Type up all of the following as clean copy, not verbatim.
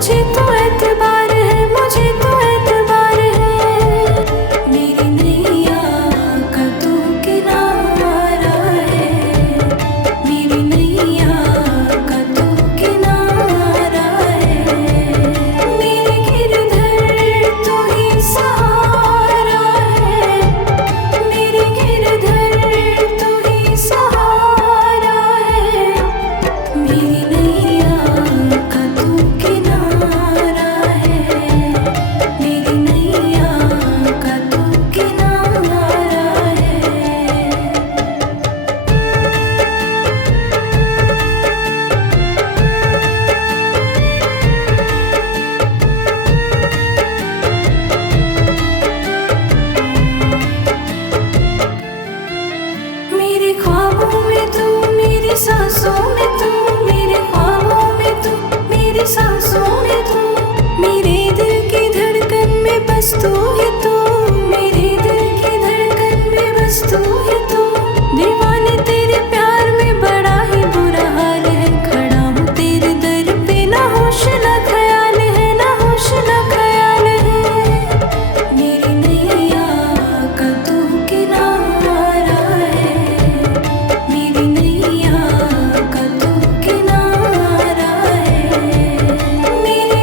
मुझे तो एतबार है, मुझे तो एतबार है। मेरी नैया का तू किनारा है, मेरी नैया का तू किनारा है। मेरे गिरधर तू ही सहारा है, मेरे गिरधर तू ही सहारा है। मेरी नैया का तू किनारा है, मेरी नैया का तू किनारा है। मेरे ख्वाबों में तू, मेरी सांसों में तू, मेरे ख्वाबों में तू, मेरी सांसों में तू। मेरे दिल की धड़कन में बस तू ही तू, मेरे दिल की धड़कन में बस तू ही तू। दीवाने तेरे प्यार में बड़ा ही बुरा हाल है, खड़ा हूँ तेरे दर पे, ना होश ना ख्याल है, ना होश ना ख्याल है। मेरी नैया का तू किनारा है, मेरी नैया का तू किनारा है। मेरी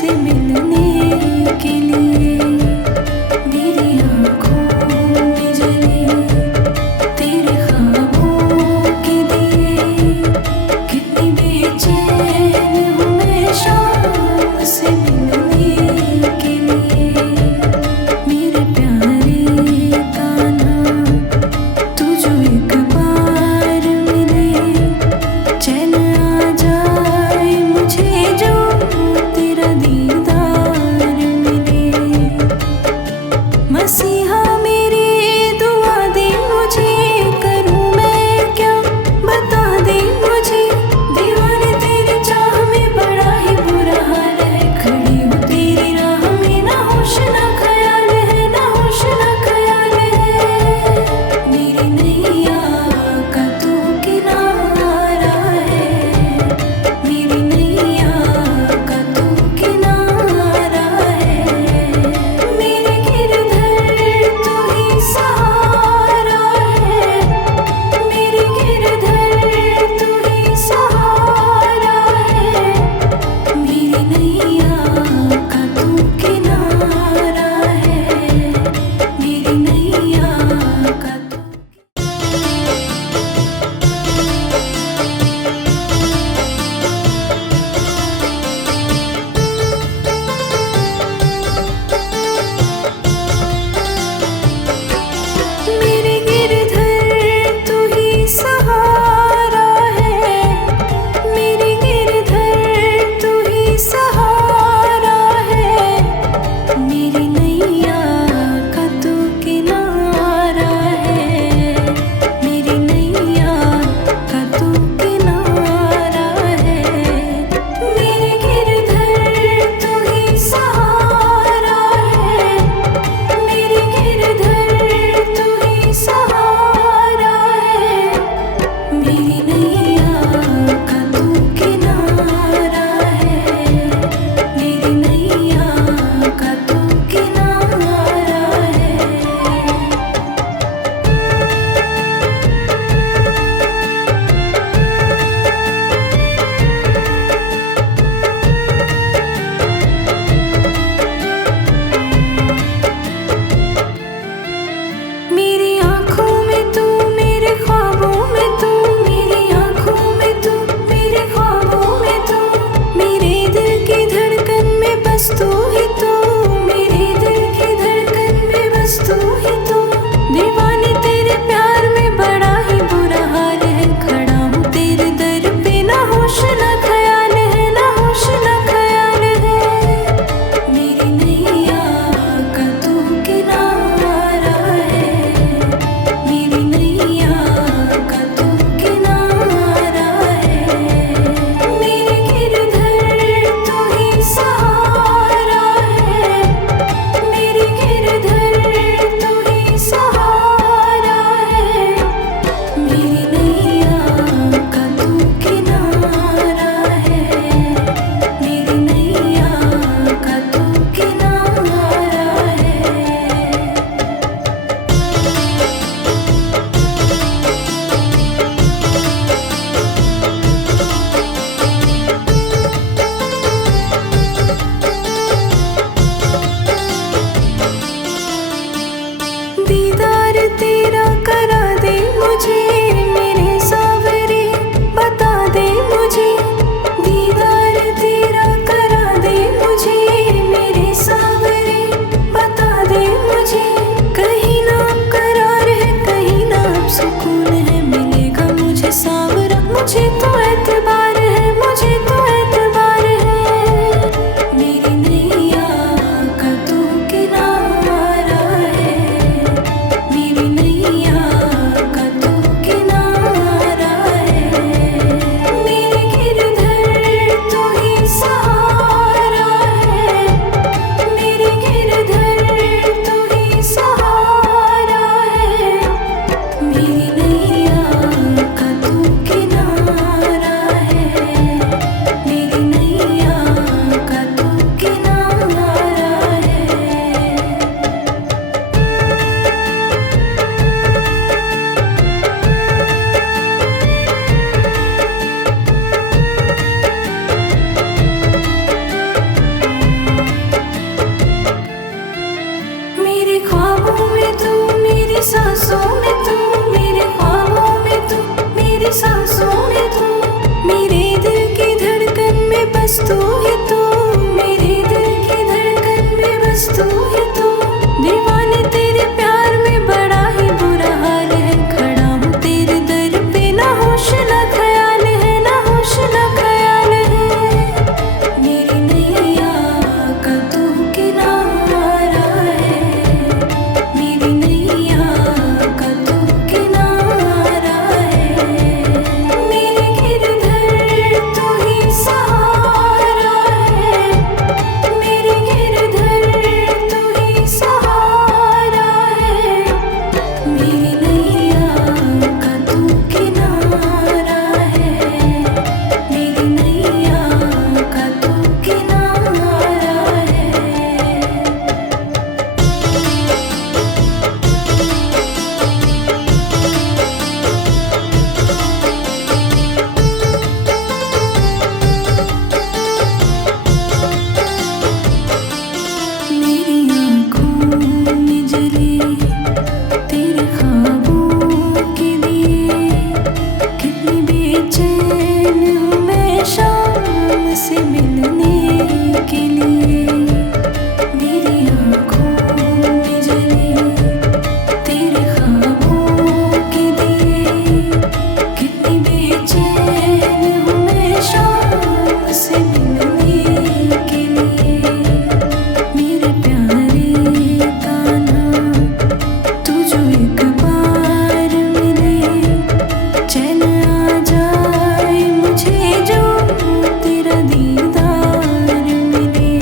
से मिलने के लिए। मेरी आँखों में जले तेरे ख्वाबों के दिए, कितनी बेचैन हूँ मैं शाम से मिलने के लिए। मेरे प्यारे कान्हा, तू जो एक बार मिले, चैन आ जाए मुझे जो तेरा दीदार के लिए मेरी आँखों में जले तेरे ख्वाबों के दिए। कितनी बेचैन हूँ मैं शाम से मिलने के लिए। मेरे प्यारे कान्हा तू जो एक बार मिले, चैन आ जाए मुझे जो तेरा दीदार मिले।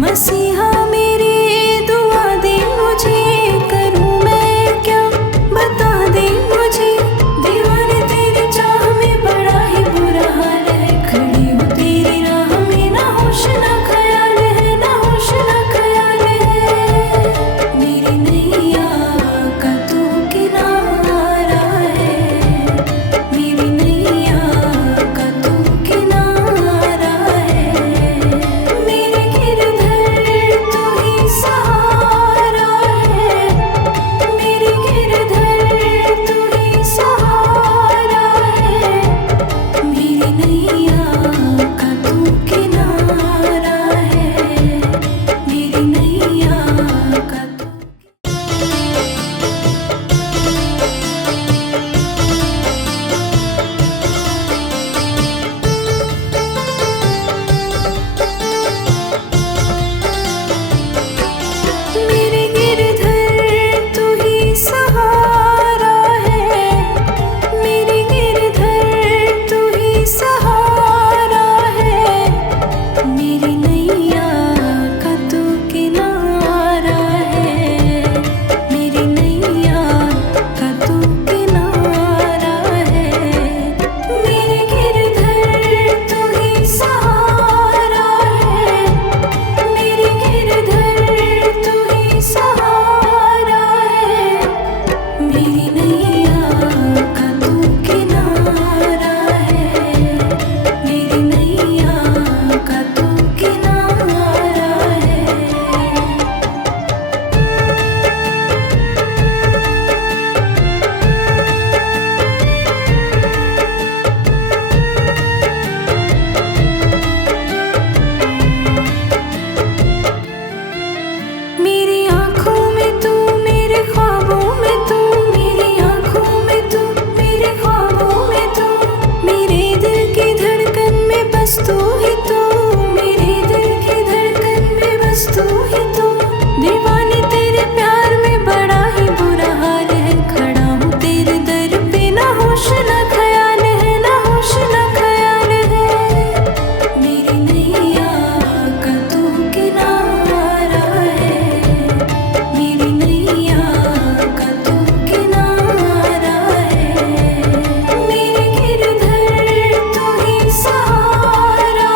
मसीहा मेरी दुआ दे मुझे, करूँ मैं क्या बता दे मुझे। दीवाने तेरी चाह में बड़ा ही बुरा हाल है। खड़ी हूँ तेरी राह में, ना होश ना ख्याल है, ना होश ना ख्याल है। मेरी नैया का तू किनारा है, मेरी नैया का तू किनारा है। मेरे गिरधर तू ही सहारा है, मेरे गिरधर तू ही सहारा है। मेरी नैया का तू किनारा है, मेरी नैया का तू। मेरे गिरधर तू ही सहारा है, मेरे गिरधर तू ही सहारा है। मेरी नैया का तू किनारा है, मेरी नैया का तू किनारा है। मेरे गिरधर तू ही सहारा है, मेरे गिरधर तू ही सहारा है। मेरी नैया का तू किनारा है, मेरी नैया का तू किनारा है। मेरी आँखों में तू, मेरे ख्वाबों में तू, मेरी आँखों में तू, मेरे ख्वाबों में तू। मेरे दिल की धड़कन में बस तू ही तू, मेरे दिल की धड़कन में बस तू ही तू। दीवानी तेरे प्यार में बड़ा ही बुरा हाल है। खड़ा हूँ तेरे दर पे, ना होश ना ख्याल है, ना होश ना ख्याल है। मेरी नैया का तू किनारा है, मेरी नैया का तू किनारा है। मेरे गिरधर तू ही सहारा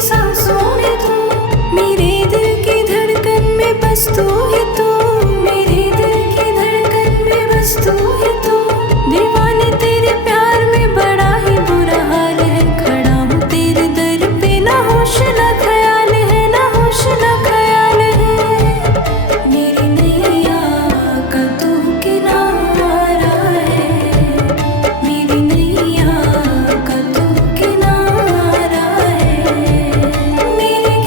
सांसों में तू, मेरे दिल की धड़कन में बस तू ही तू, मेरे दिल की धड़कन में बस तू ही तू। दीवाने तेरे प्यार में बड़ा ही बुरा हाल है, खड़ा हूँ तेरे दर पे, ना होश ना ख्याल है, ना होश ना ख्याल है। मेरी नैया का तू किनारा है, मेरी नैया का तू किनारा है, मेरी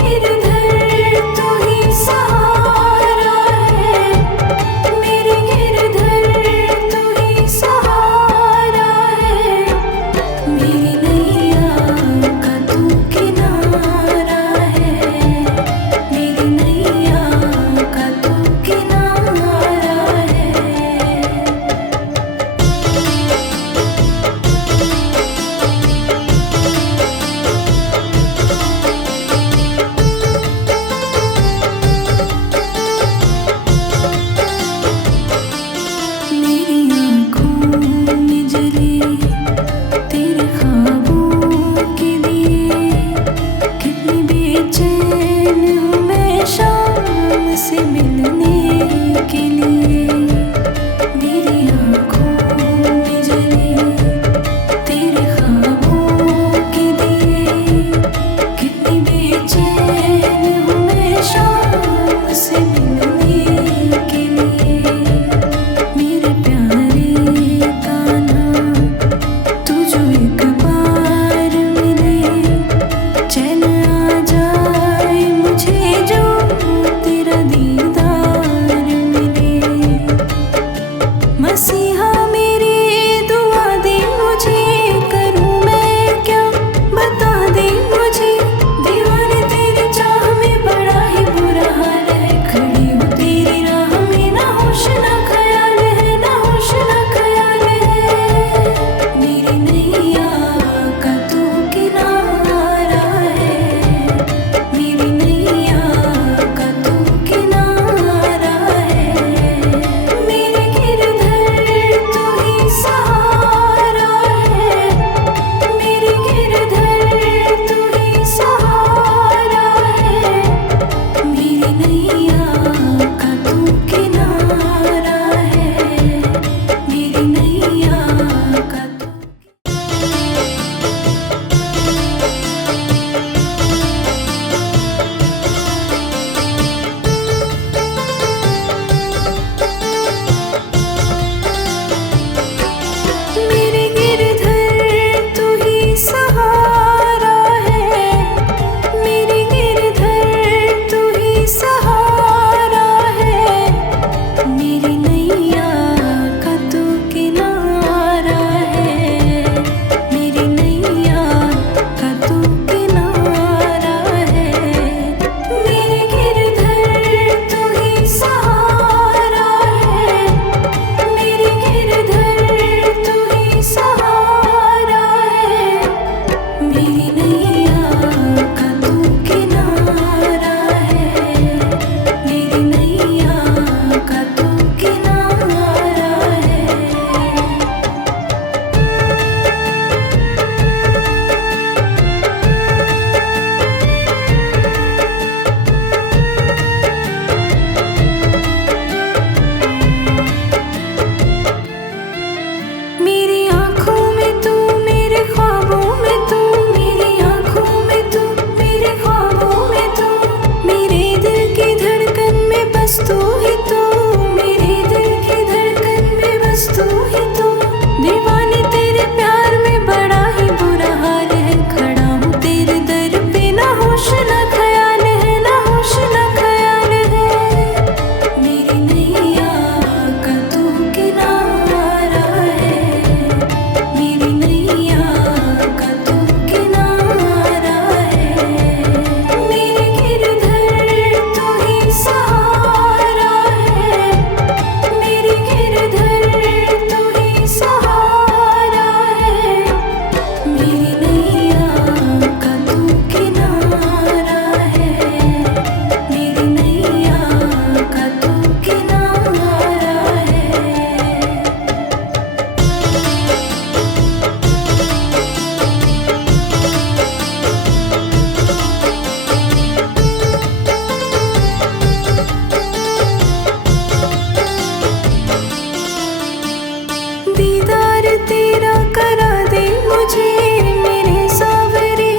मुझे मेरे सावरे,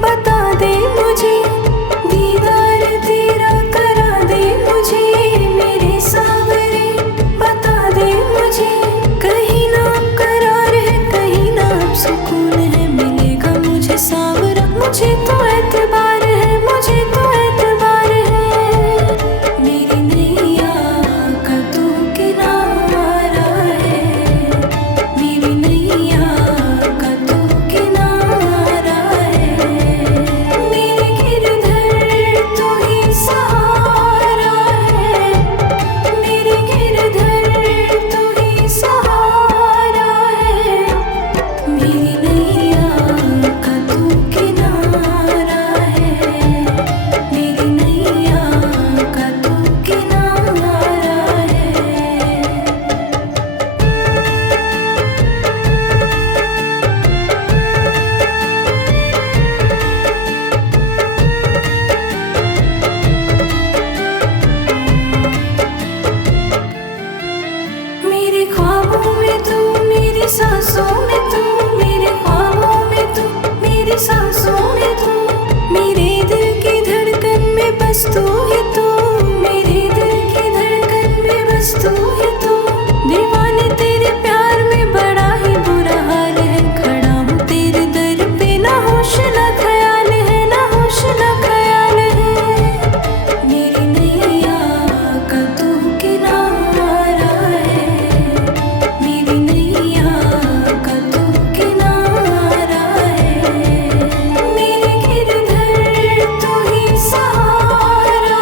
बता दे मुझे दीदार तेरा करा दे मुझे मेरे सावरे, बता दे मुझे। कहीं ना करार है, कहीं ना अब सुकून है, मिलेगा मुझे सावरा। मुझे तो एतबार है, मुझे तो एतबार है। मेरी नैया का तू किनारा है, मेरी नैया का तू किनारा है। मेरे गिरधर तू ही सहारा है, मेरे गिरधर तू ही सहारा है। मेरी नैया का तू किनारा है, मेरी नैया का तू किनारा है। मेरे ख्वाबों में तू, मेरी सांसों में तू, मेरे ख्वाबों में तू, मेरी सांसों में तू, मेरे दिल की धड़कन में बस तू ही तू, मेरे दिल की धड़कन में बस तू ही तू। दीवाने तेरे प्यार में बड़ा ही बुरा हाल है, खड़ा हूँ तेरे दर पे, ना होश ना ख्याल है, ना होश ना ख्याल है। मेरी नैया का तू किनारा है, मेरी नैया का तू किनारा है। मेरे गिरधर तू ही सहारा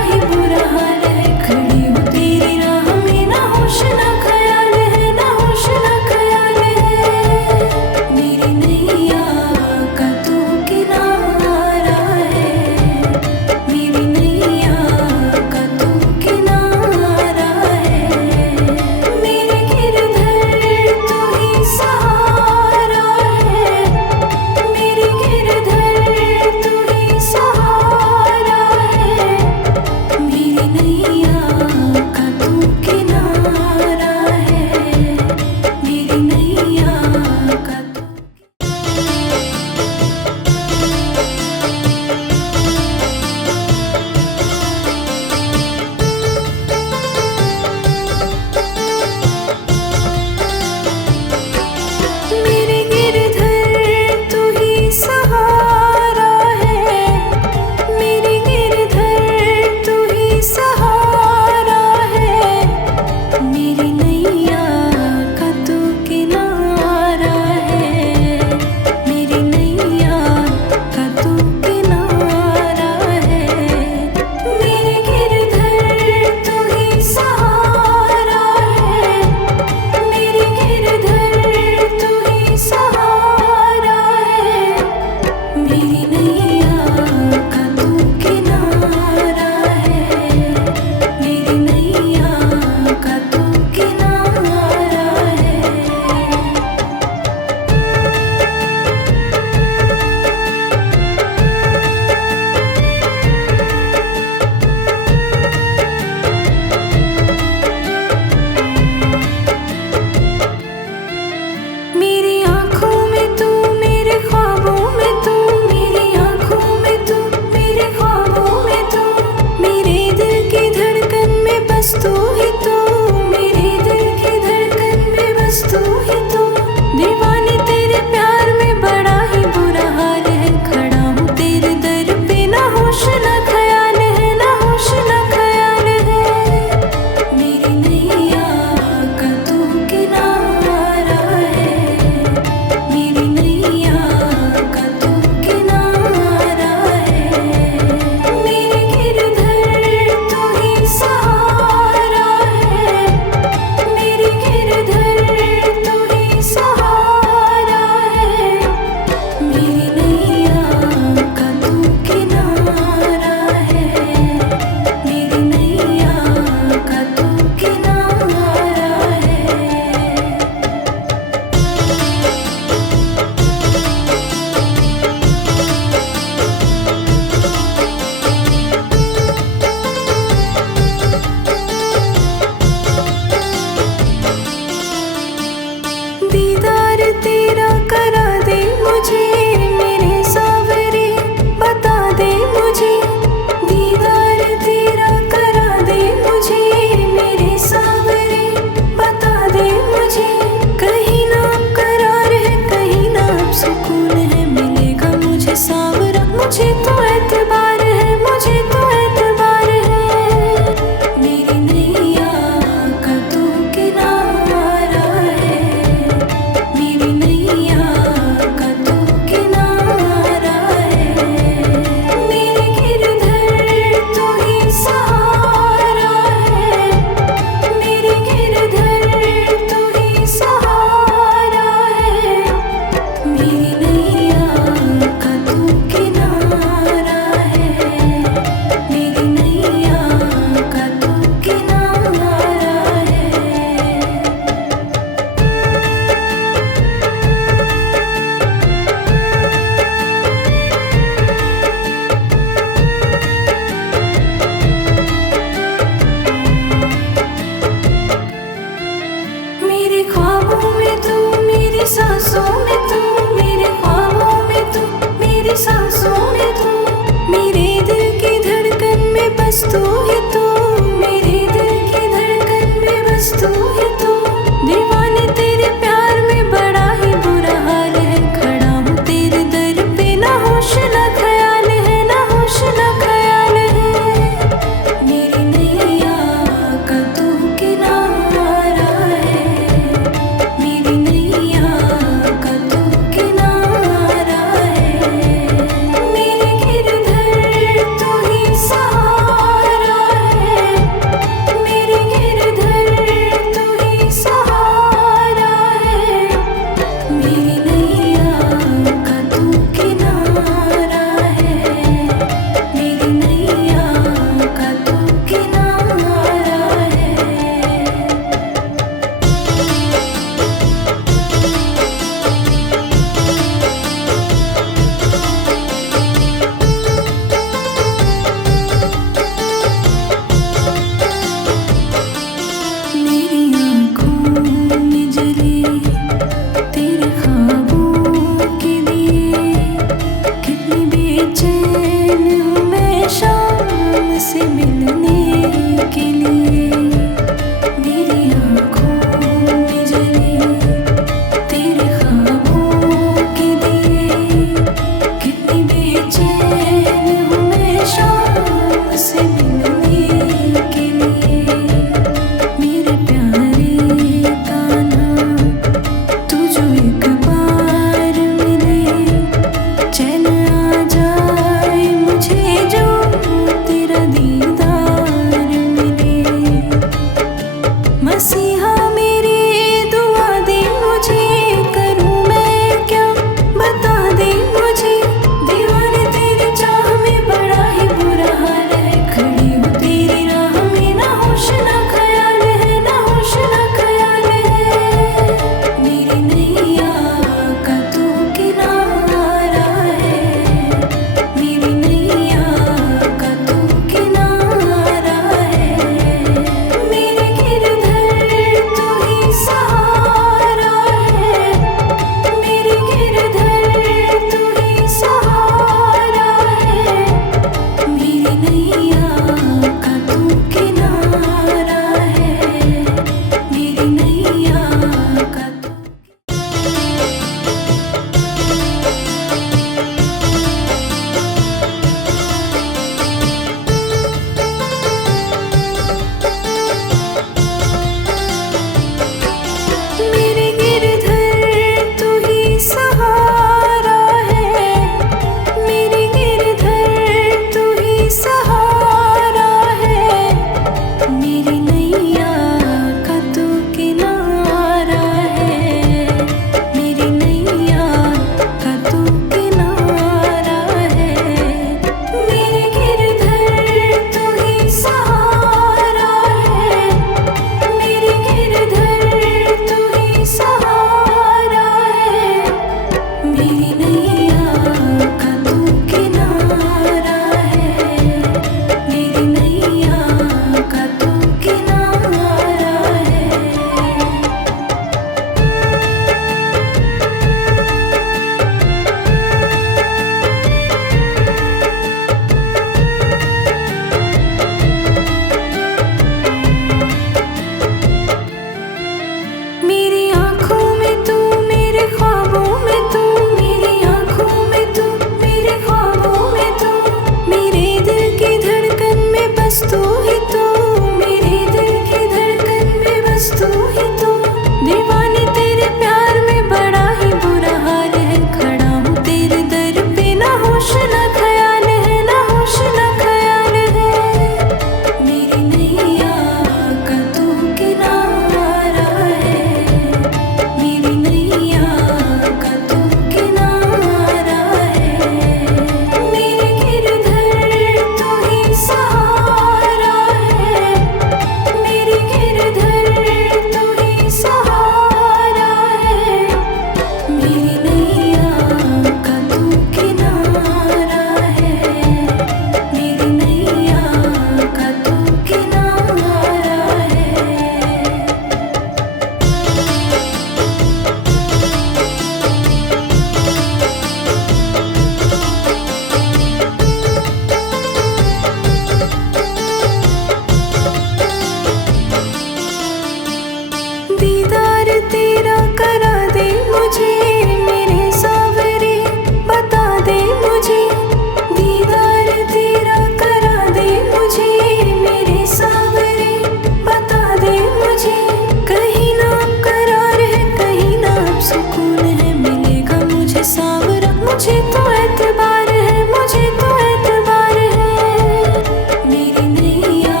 मुझे तो एतबार है, मुझे तो एतबार है। मेरी नैया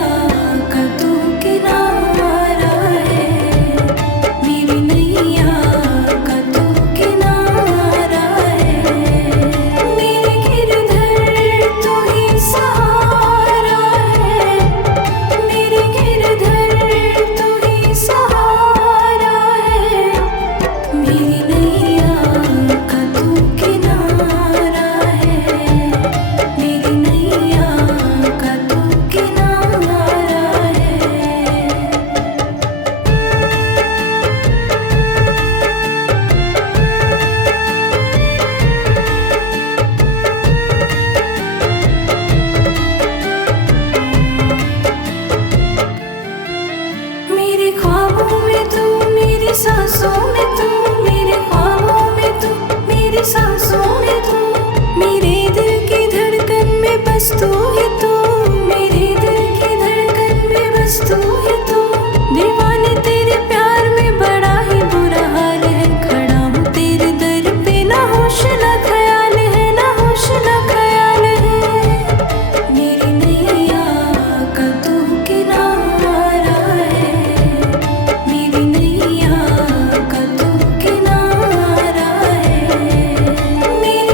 का तू किनारा है, मेरी नैया का तू किनारा है। मेरे गिरधर तू ही सहारा है, मेरे गिरधर तू ही सहारा है। मेरी नैया का तू किनारा है, मेरी नैया का तू किनारा है। मेरे ख्वाबों में तू, मेरी सांसों में तू, मेरे ख्वाबों में तू, मेरी सांसों में तू। मेरे दिल की धड़कन में बस तू ही तू, मेरे दिल की धड़कन में बस तू ही तू। दीवाने तेरे प्यार में बड़ा ही बुरा हाल है, खड़ा हूँ तेरे दर पे, ना होश ना ख्याल है, ना होश ना ख्याल है। मेरी नैया का तू किनारा है, मेरी नैया का तू किनारा है। मेरी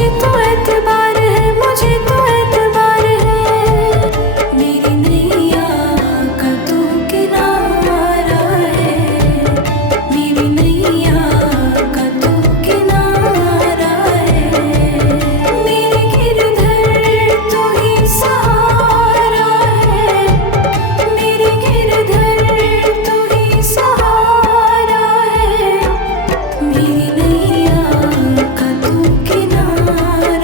मुझे तो एतबार है, मुझे तो एतबार है। मेरी नैया का तू किनारा है, मेरी नैया का तू किनारा है। मेरे गिरधर तू ही सहारा है, मेरे गिरधर तू ही सहारा है। मेरी नैया का तू किनारा है।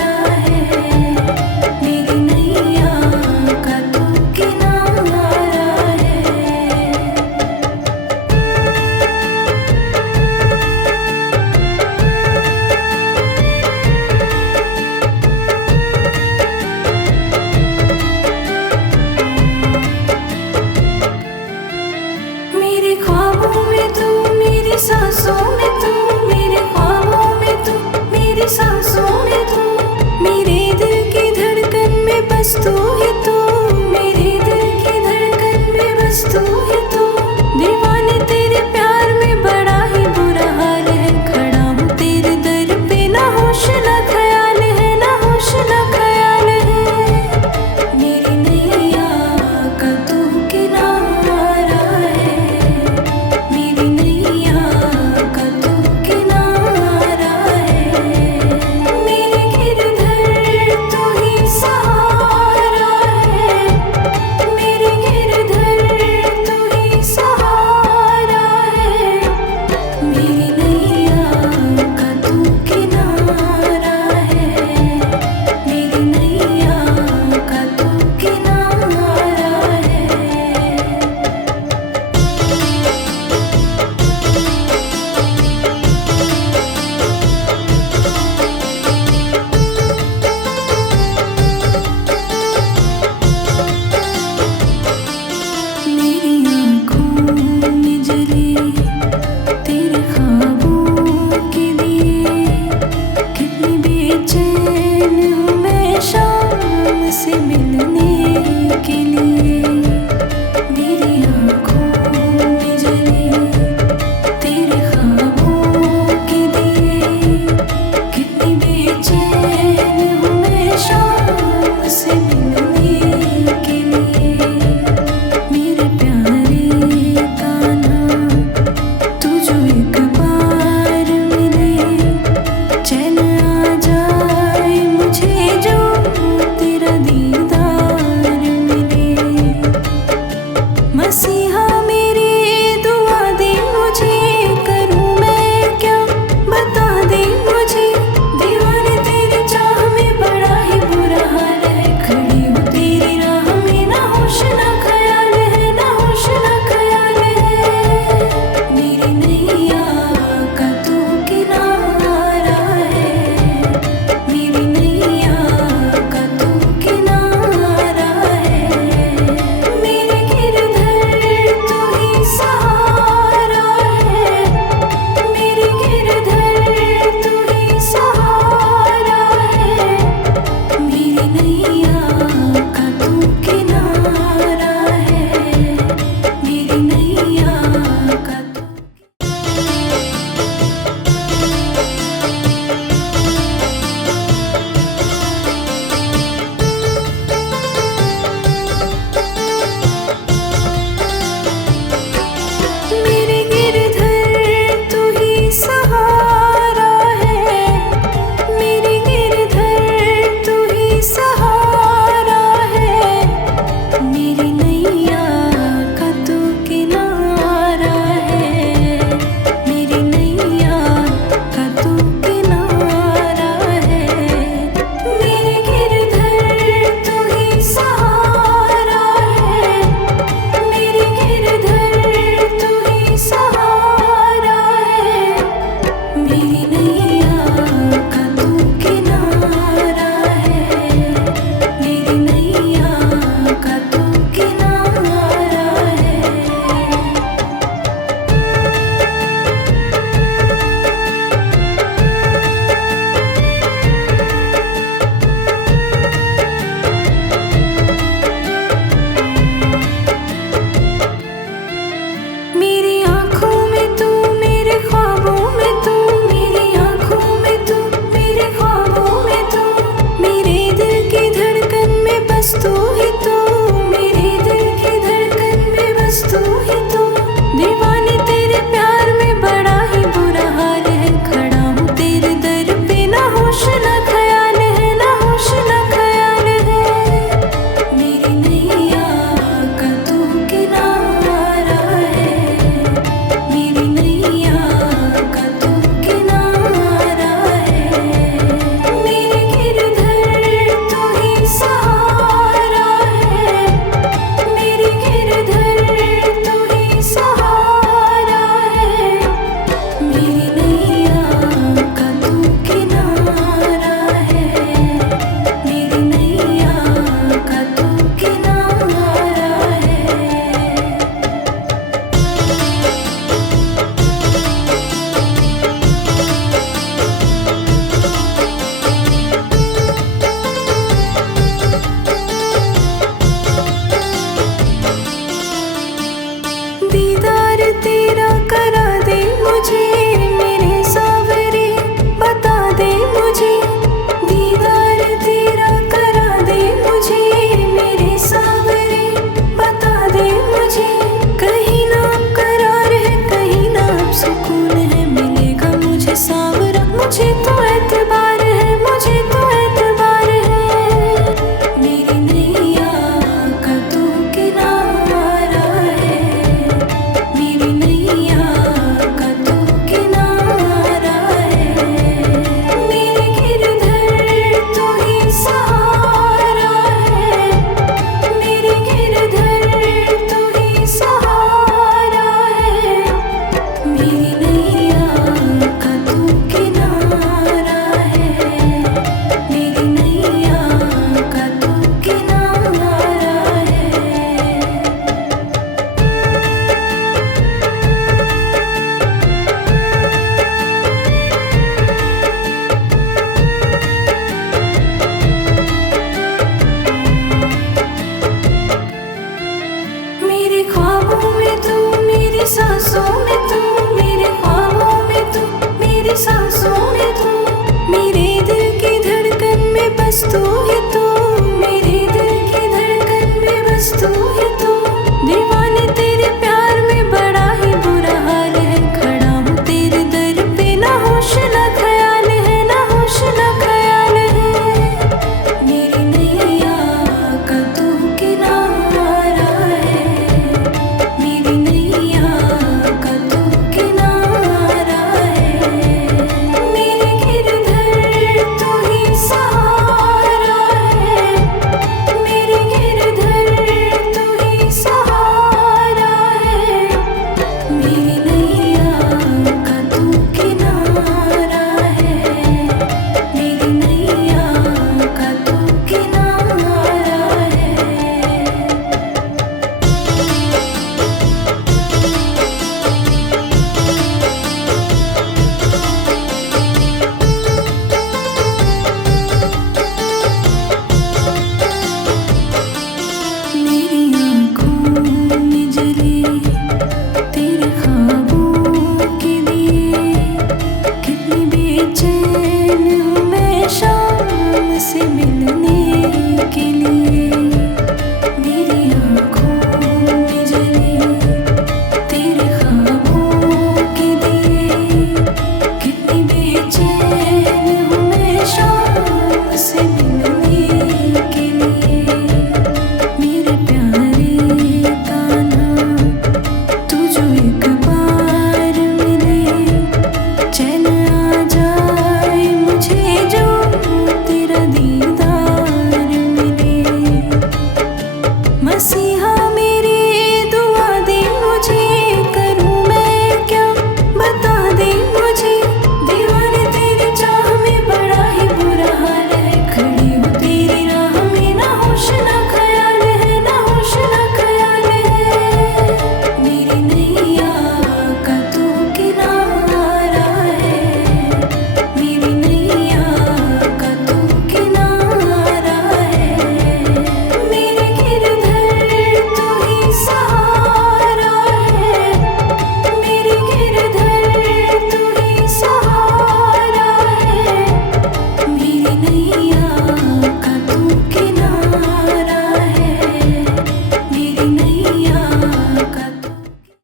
से मिलने के